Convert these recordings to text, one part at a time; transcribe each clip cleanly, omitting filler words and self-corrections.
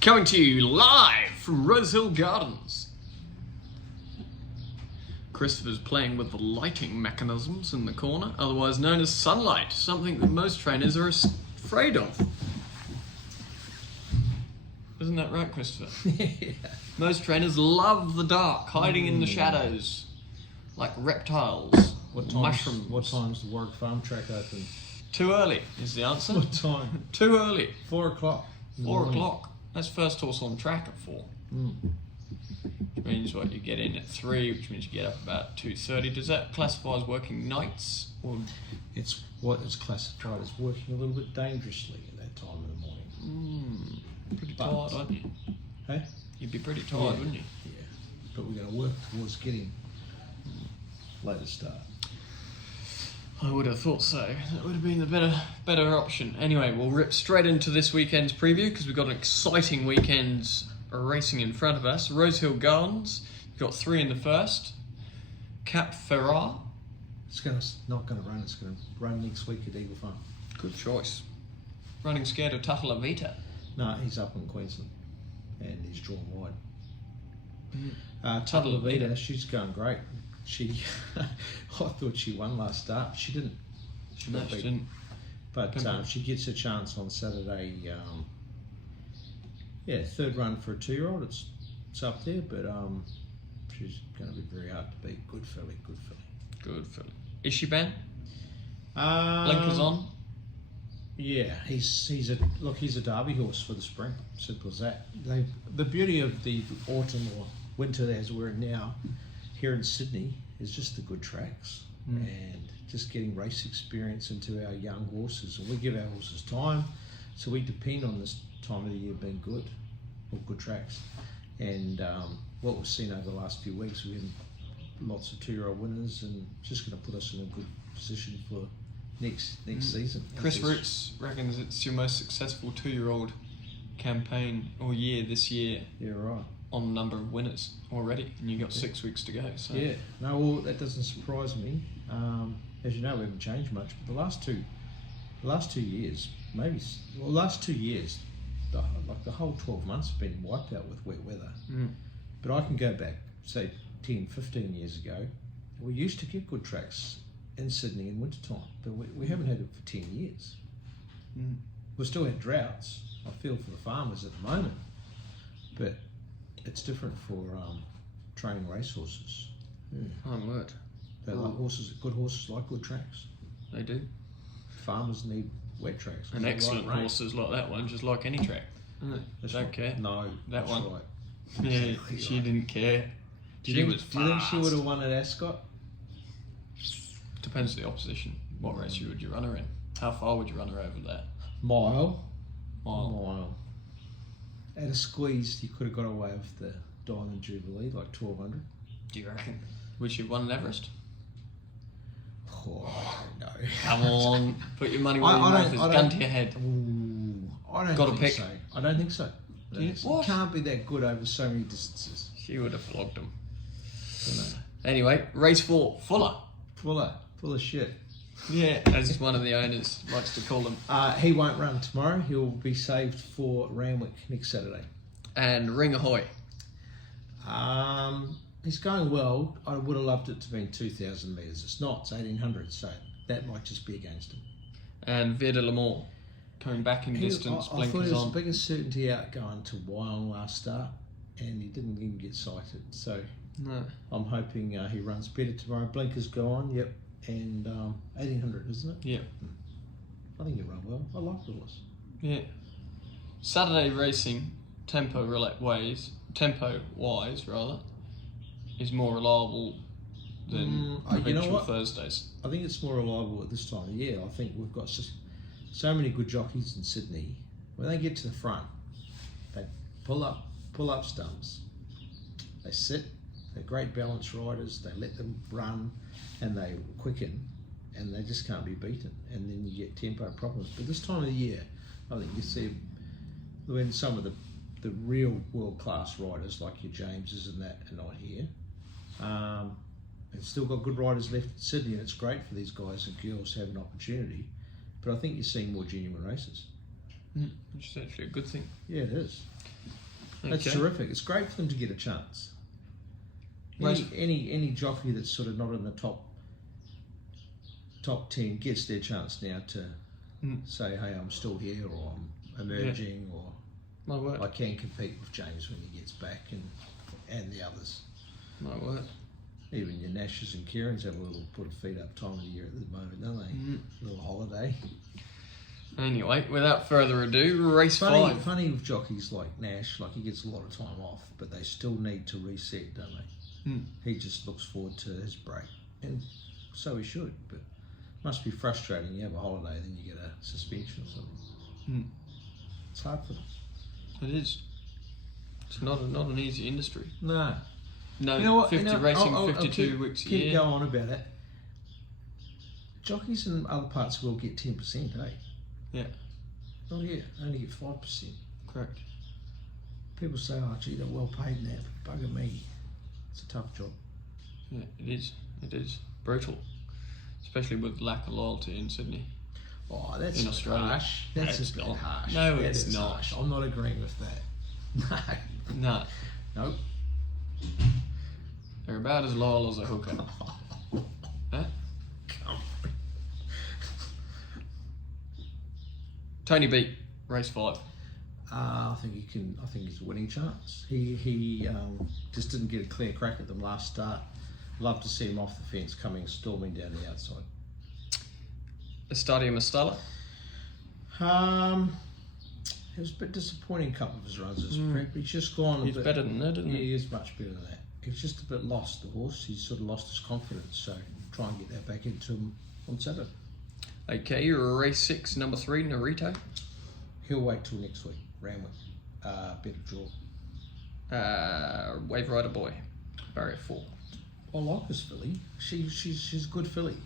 Coming to you live from Rosehill Gardens. Christopher's playing with the lighting mechanisms in the corner, otherwise known as sunlight, something that most trainers are afraid of. Isn't that right, Christopher? Yeah. Most trainers love the dark, hiding in the shadows, like reptiles, mushrooms. What time's the Warwick Farm track open? Too early is the answer. What time? Too early. 4 o'clock. 4 o'clock. That's first horse on track at 4. Which means what, you get in at 3, which means you get up about 2:30. Does that classify as working nights? Or It's what is classified as working a little bit dangerously at that time in the morning. pretty tired, aren't you? Hey? You'd be pretty tired, wouldn't you? Yeah. But we're going to work towards getting later start. I would have thought so. That would have been the better option. Anyway, we'll rip straight into this weekend's preview because we've got an exciting weekend racing in front of us. Rosehill Gardens, you've got 3 in the first. Cap Ferrar. It's not going to run. It's going to run next week at Eagle Farm. Good choice. Running scared of Tuttle Vita. No, he's up in Queensland and he's drawn wide. Tuttle Vita, she's going great. I thought she won last start. She didn't. She didn't. But she gets a chance on Saturday. Third run for a 2-year-old. It's up there, but she's going to be very hard to beat. Good filly. Good filly. Is she Ben? Blinkers on. Yeah, he's a Derby horse for the spring. Simple as that. The beauty of the autumn or winter as we're in now here in Sydney is just the good tracks and just getting race experience into our young horses. And we give our horses time, so we depend on this time of the year being good, or good tracks. And what we've seen over the last few weeks, we had lots of 2-year-old winners, and just going to put us in a good position for next season. Chris Roots reckons it's your most successful 2-year-old campaign or year this year. Yeah, right. On the number of winners already, and you've got 6 weeks to go. So. Yeah, no, well, that doesn't surprise me. As you know, we haven't changed much, but the last 2 years, the whole 12 months have been wiped out with wet weather. But I can go back, say, 10, 15 years ago. We used to get good tracks in Sydney in wintertime, but we haven't had it for 10 years. We've still had droughts, I feel, for the farmers at the moment, but it's different for training racehorses. Fine word. They like horses. Good horses like good tracks. They do. Farmers need wet tracks. And excellent horses like that one, just like any track. Don't care. No, that one. Right. Yeah, Exactly she right. didn't care. Do you think she would have won at Ascot? Depends on the opposition. What race would you run her in? How far would you run her over that? Mile. At a squeeze, you could have got away with the Diamond Jubilee, like 1200. Do you reckon? Would she have won an Everest? Oh, I don't know. Come on, put your money where your mouth is. Gun to your head. I don't Gotta think pick. so. I don't think so. What? Can't be that good over so many distances. She would have flogged them. Anyway, race 4, Fuller. Full of shit. Yeah, as one of the owners likes to call them. He won't run tomorrow. He'll be saved for Randwick next Saturday. And Ring Ahoy. He's going well. I would have loved it to be 2,000 metres. It's not. It's 1,800, so that might just be against him. And Via de Lamore coming back in distance, I thought blinkers there was on. the biggest certainty out going to Wyong last start, and he didn't even get sighted. So No. I'm hoping he runs better tomorrow. Blinkers go on, yep. And 1,800, isn't it? Yeah. I think he'll run well. I like the horse. Yeah. Saturday racing, tempo-wise, is more reliable than provincial Thursdays. I think it's more reliable at this time of year. I think we've got so many good jockeys in Sydney. When they get to the front, they pull up stumps. They sit. They're great balance riders. They let them run, and they quicken, and they just can't be beaten. And then you get tempo problems. But this time of the year, I think you see when some of the real world-class riders like your Jameses and that are not here. It's still got good riders left in Sydney, and it's great for these guys and girls to have an opportunity. But I think you're seeing more genuine races. Which is actually a good thing. Yeah, it is. That's Okay. terrific. It's great for them to get a chance. Any jockey that's sort of not in the top 10 gets their chance now to say, hey, I'm still here, or I'm emerging, or My word. I can compete with James when he gets back, and the others. My word. Even your Nashes and Kierans have a little put a feet up time of the year at the moment, don't they? A little holiday. Anyway, without further ado, race 5. Funny with jockeys like Nash, like he gets a lot of time off, but they still need to reset, don't they? He just looks forward to his break, and so he should. But must be frustrating. You have a holiday, then you get a suspension or something. It's hard for them. It is. It's not an easy industry. No. No, You know what? 50 racing, 52 keep, weeks a keep year. go on about it. Jockeys in other parts of the world get 10%, eh? Yeah. Not here, only get 5%. Correct. People say, oh, gee, they're well paid in that, but bugger me. It's a tough job. Yeah, it is. It is. Brutal. Especially with lack of loyalty in Sydney. Oh, that's In Australia. harsh. That's It's a bit not. harsh. No, That it's is not. harsh. I'm not agreeing with that. No. Nope. They're about as loyal as a hooker. Huh? Tony Beat, race 5. I think he can. I think he's a winning chance. He just didn't get a clear crack at them last start. Love to see him off the fence, storming down the outside. Estadio Mastella. It was a bit disappointing. Couple of his runs as prep. He's just gone. He's better than that, isn't he? He is much better than that. He's just a bit lost. The horse. He's sort of lost his confidence. So try and get that back into him on Saturday. Okay, you're race 6, number 3, Narito. He'll wait till next week. Ramwick. Better draw. Wave Rider Boy, barrier 4. I like this filly. She's a good filly.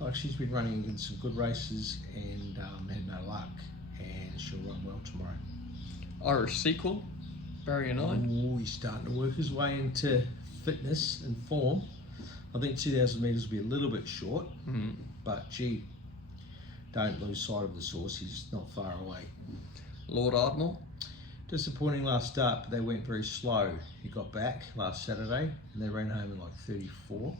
Like she's been running in some good races and had no luck, and she'll run well tomorrow. Irish Sequel, barrier 9. Oh, he's starting to work his way into fitness and form. I think 2,000 metres will be a little bit short, but gee, don't lose sight of the source. He's not far away. Lord Ardmore. Disappointing last start, but they went very slow. He got back last Saturday, and they ran home in like 34.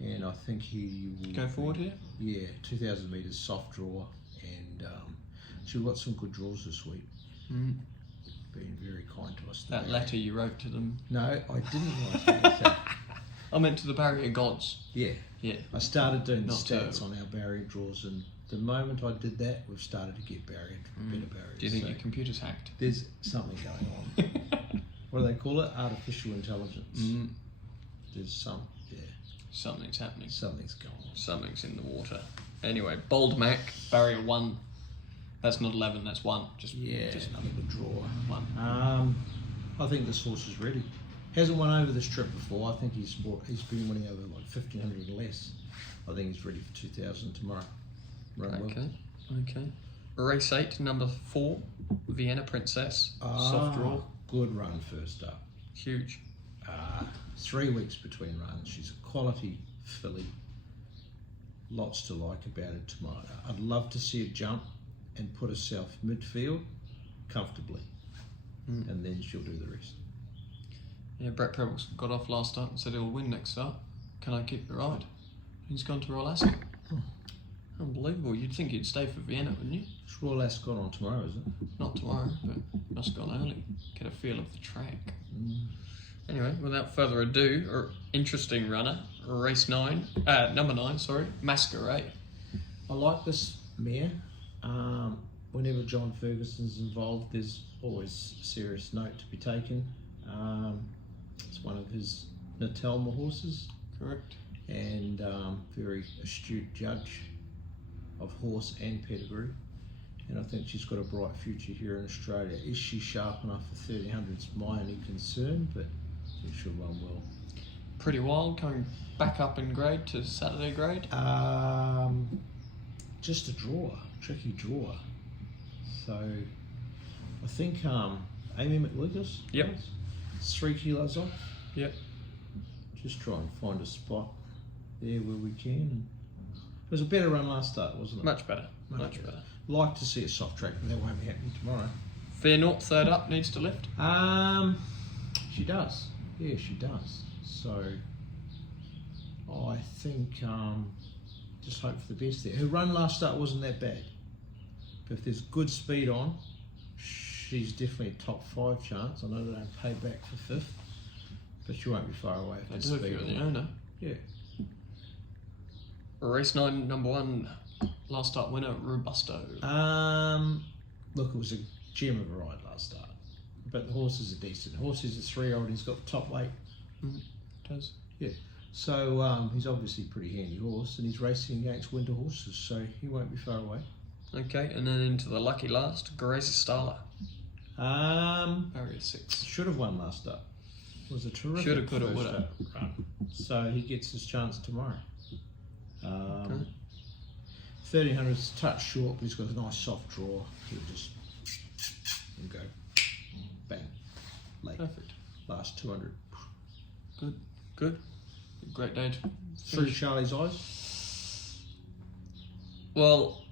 And I think he will Go forward here. Yeah, 2,000 metres soft draw, and she'll got some good draws this week. Being very kind to us. That letter you wrote to them. No, I didn't write that. I meant to the barrier gods. Yeah. Yeah. I started doing the Not stats on our barrier draws, and the moment I did that, we've started to get better barriers. Do you think So your computer's hacked? there's something going on? What do they call it? Artificial intelligence. There's Something's happening. something's going on. Something's in the water. Anyway, Bold Mac, barrier 1. That's not 11, that's 1. Just Another good draw. 1. I think this horse is ready. Hasn't won over this trip before. I think he's been winning over like 1,500 and less. I think he's ready for 2,000 tomorrow. Run well. Okay. Race 8, number 4, Vienna Princess, soft draw. Good run first up. Huge. 3 weeks between runs. She's a quality filly. Lots to like about it tomorrow. I'd love to see her jump and put herself midfield comfortably, and then she'll do the rest. Yeah, Brett Prebbles got off last start and said he'll win next start. Can I keep the ride? He's gone to Royal Ascot. Unbelievable. You'd think he'd stay for Vienna, wouldn't you? It's Royal Ascot on tomorrow, isn't it? Not tomorrow, but must have gone early. Get a feel of the track. Anyway, without further ado, interesting runner, race 9, number 9, sorry, Masquerade. I like this mare. Whenever John Ferguson's involved, there's always a serious note to be taken. It's one of his Natelma horses. Correct. And very astute judge of horse and pedigree. And I think she's got a bright future here in Australia. Is she sharp enough for 1300? It's my only concern, but I think she'll run well. Pretty wild, coming back up in grade to Saturday grade. Just a draw, tricky draw. So I think Amy McLucas. Yep. It's 3 kilos off. Yep. Just try and find a spot there where we can. It was a better run last start, wasn't it? Much better. Much better. Like to see a soft track, but that won't be happening tomorrow. Fear Naught, third up, needs to lift. She does. Yeah, she does. So I think just hope for the best there. Her run last start wasn't that bad. But if there's good speed on, she's definitely a top 5 chance. I know they don't pay back for 5th, but she won't be far away if They there's do if speed you're on. the owner. Yeah. Race 9, number 1, last start winner, Robusto. Look, it was a gem of a ride last start, but the horses are decent. Horse is a 3-year-old. He's got top weight. Does. Yeah. So he's obviously a pretty handy horse, and he's racing against winter horses, so he won't be far away. Okay, and then into the lucky last, Gracie Starla. Barrier 6. Should have won last start. It was a terrific Shoulda, coulda, first woulda. run. So he gets his chance tomorrow. Okay. 1300 is a touch short, but he's got a nice soft draw. He'll just go bang, late. Perfect. Last 200. Good. Great day to Through finish. Charlie's eyes. Well,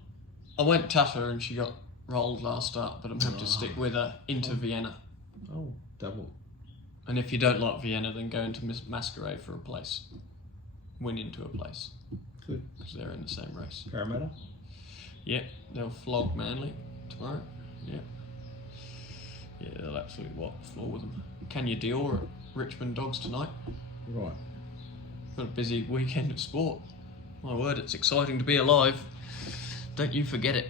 I went Tata and she got rolled last start, but I'm happy to Oh. stick with her into Vienna. Oh, double. And if you don't like Vienna, then go into Masquerade for a place. Win into a place. Good. Because they're in the same race. Parramatta. Yeah, they'll flog Manly tomorrow. Yeah. Yeah, they'll absolutely floor with them. Kenya Dior at Richmond Dogs tonight. Right. Got a busy weekend of sport. My word, it's exciting to be alive. Don't you forget it.